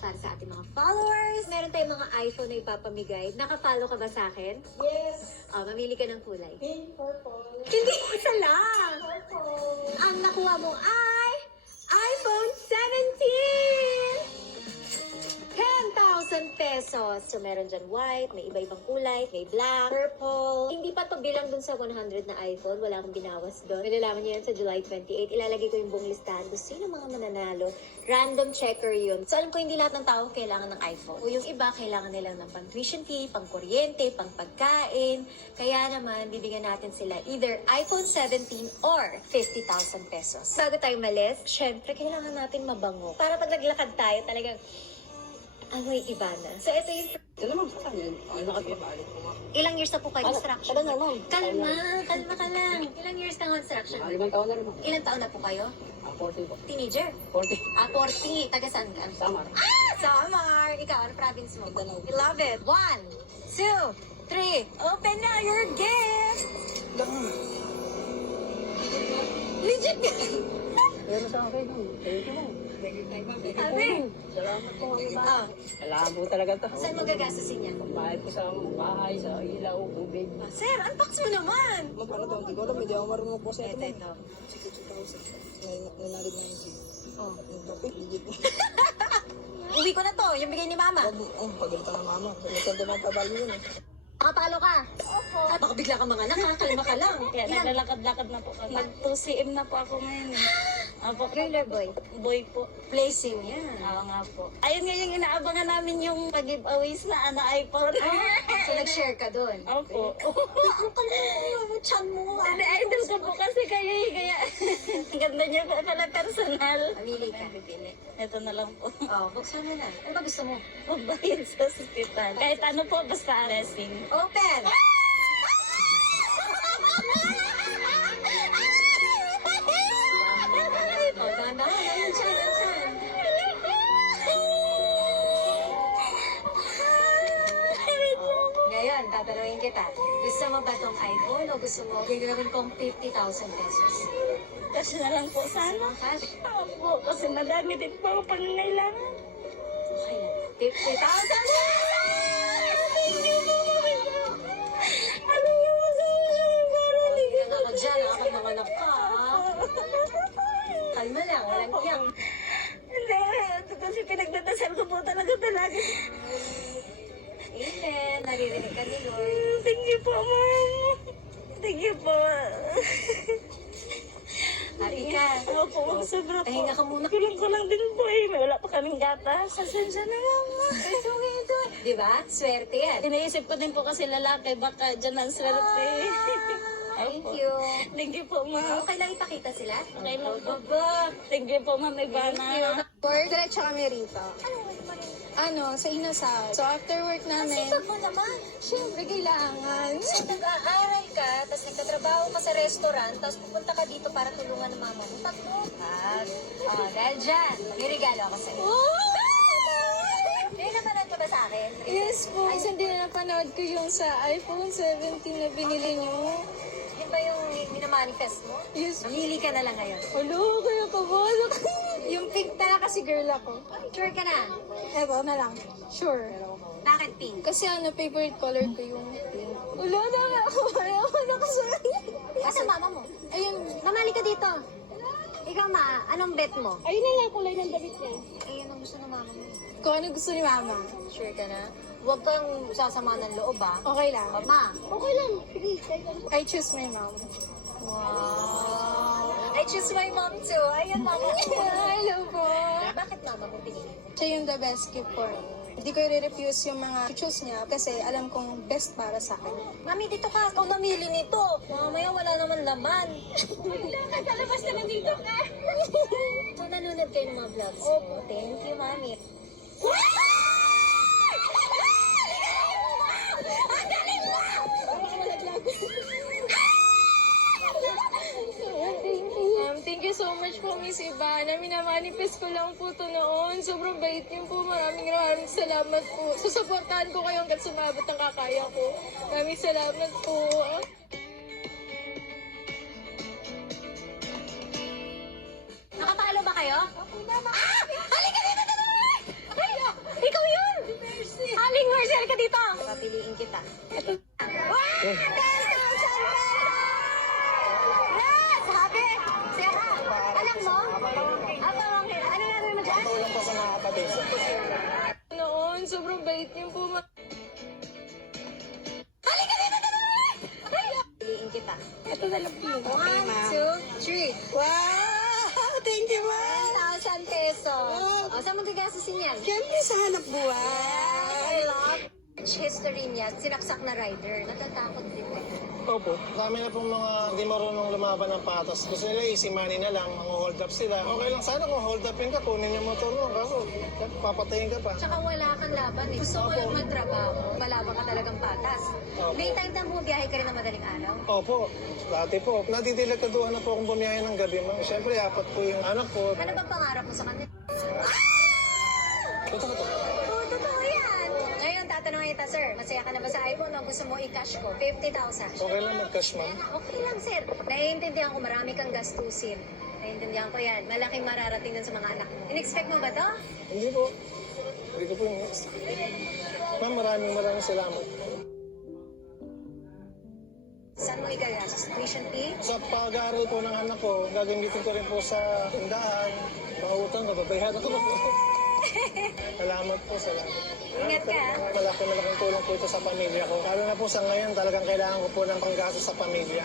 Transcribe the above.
para sa ating mga followers. Meron tayong mga iPhone na ipapamigay. Naka-follow ka ba sa akin? Yes. Mamili ka ng kulay. Pink, purple. Hindi, isa lang! Purple. Ang nakuha mo ay iPhone 17! 10,000 pesos. So, meron dyan white, may iba-ibang kulay, may black, purple. Hindi pa to bilang dun sa 100 na iPhone. Wala akong binawas doon. Malalaman niyo yan sa July 28. Ilalagay ko yung buong listahan kung sino mga mananalo. Random checker yun. So, alam ko hindi lahat ng tao kailangan ng iPhone. O yung iba, kailangan nilang ng pang-tuition fee, pang-kuryente, pang-pagkain. Kaya naman, bibigyan natin sila either iPhone 17 or 50,000 pesos. Bago tayo malis, syempre, kailangan natin mabango. Para pag naglakad tayo, talagang amoy iba na. So, ito yung... Ito naman sa kanya. Ay, nakapabalik ko nga. Ilang years na po kayo construction? Ano naman? Kalma ka lang. Ilang years na construction? 5 taon na rin ako. Ilang taon na po kayo? 40 po. Teenager? 40. 40. Taga saan ka? Samar. Samar! Ikaw, ano province mo? Mindanao. We love it. 1, 2, 3. Open na your gift! Legit ka! Pero sa akin, thank you mo. Sabi. Salamat po. Ah, Malabo talaga to. saan mo gagastusin yan? Bayad ko sa bahay, sa ilaw, tubig. Sir, unbox mo naman! Magkano daw? Hindi ko alam. Hindi ako marunong po sa ito. Ito. 62,000. Nanalig na yun. Oh. Legit. Uwi ko na to, yung bigay ni mama. Pagalitan ng mama. Nagkanda ng tabali yun eh. Nakapalo ka? Opo. Baka bigla ka mga kalma ka lang. Kaya naglalakad-lakad na po kami. Mag-2cm na po ako ngayon. Opo, Girl or boy? boy po. Placing yan. Oo nga po. Ayun nga yung inaabangan namin yung pag-giveaways na iPhone. So, nag-share ka doon? Opo. Ang kalma mo, chan mo. Hindi, idol ko po kasi kayo eh. Kaya ang ganda niyo po pala personal. Mamili ka. Ito na lang po. Oh, buksan mo na. Ano ba gusto mo? Pagbayad sa hospital. Kahit ano po, basta blessing. Open! Oh, ganda. Ayun siya, ayun siya. Ngayon, tatanungin kita. Gusto mo ba tong iPhone o gusto mo gagawin kong 50,000 pesos? Kasi na lang po sana. Cash? Opo, kasi madami din po ako pangangailangan. Okay lang. 50,000! Thank you po, Mami. Ano yung masaya para Hindi na ako dyan, nakapag-manganak ka, ha? Kalma lang, walang iyak. Hindi, ito kasi pinagdadasal ko po talaga. Amen. Naririnig ka ni Lord. Thank you po, Ma'am. Thank you po. Happy ka. Opo, sobra po. Pahinga ka muna. Kulang din po eh. May wala pa kaming gatas. Pasensya na lang. Ito. Di ba? Swerte yan. Iniisip ko din po kasi lalaki. Baka dyan ang swerte. Thank Opo. you. Thank you po, Ma'am. Okay lang ipakita sila? Okay lang po. Baba. Thank you po, Ma'am Ivana. Work, diretso kami rito. Sa Inasal. So, after work namin, Sipag mo naman. syempre, kailangan. So, nag-aaral ka, tapos nagtatrabaho ka sa restaurant, tapos pupunta ka dito para tulungan ng mama mo. Tatlo. Dahil dyan, may regalo ako sa'yo. May napanood ka ba sa akin? Yes po, isang din na napanood ko yung sa iPhone 17 na binili niyo. Yun ba yung minamanifest mo? Yes. Namili ka na lang ngayon. Hello, kaya kabalo. Yung pink talaga kasi girl ako. Sure ka na? Eto na lang. Sure. Bakit pink? Kasi favorite color ko yung pink. Wala na nga ako. Ayaw ko na kasi. Asa mama mo? Ayun. Namali ka dito. Ikaw ma, anong bet mo? Ayun na nga, kulay ng damit niya. Ayun ang gusto ng mama mo. Kung ano gusto ni mama. Sure ka na? Huwag kang sasama ng loob ah. Okay lang. Ma. Okay lang. Sige, I choose my mom. Wow. I choose my mom too. Ayun mama. Hello po. Bakit mama mo pinili mo? Siya yung the best gift for me. Hindi ko i-refuse yung mga choose niya kasi alam kong best para sa akin. Mami, dito ka. Ikaw namili nito. Mamaya wala naman laman. Kalabas ka na dito ka. So, nanonood kayo ng mga vlogs? Opo. Thank you, mami. Thank you so much po, Miss Ivana. Minamanifest ko lang po to noon. Sobrang bait niyo po. Maraming salamat po. Susuportahan ko kayo hanggat sumabot ang kakaya ko. Maraming salamat po. Nakapalo ba kayo? Halika dito! Halika! sa mga kapatid. Noon, sobrang bait niyo po. Piliin kita. Ito na lang po. 1, 2, 3. Wow! Thank you, ma'am! 10,000 pesos. O, saan mo gagastusin yan? Siyempre sa hanap buhay. I love history niya, sinaksak na rider. Natatakot din eh. Opo. Dami na pong mga hindi marunong lumaban ng patas. Gusto nila easy money na lang, mga hold up sila. Okay lang sana kung hold upin ka, kunin yung motor mo. Kaso, papatayin ka pa. Tsaka wala kang laban eh. Gusto mo lang magtrabaho, malabang ka talagang patas. Opo. May time na bumiyahe ka rin ng madaling araw. Opo, dati po. Natitilagkaduhan na po akong bumiyahe ng gabi. Siyempre, apat po yung anak ko. Ano bang pangarap mo sa kanila? Totoo to. Oo, totoo yan. Ngayon, tatanungin kita, sir. Masaya ka na ba sa iPhone o gusto mo i-cash ko? 50,000. Okay lang mag-cash, ma'am. Okay lang, sir. Naiintindihan ko marami kang gastusin. Naiintindihan ko yan. Malaking mararating dun sa mga anak mo. In-expect mo ba to? Hindi po. Hindi ko po yung Ma'am, maraming salamat. Saan mo igagastos? Tuition fee? Sa pag-aaral po ng anak ko, gagamitin ko rin po sa tindahan. Mga utang ko, babayhan ako. Salamat po, salamat. Ingat ka, ah. Malaking tulong po ito sa pamilya ko. Lalo na po sa ngayon, talagang kailangan ko po ng panggastos sa pamilya.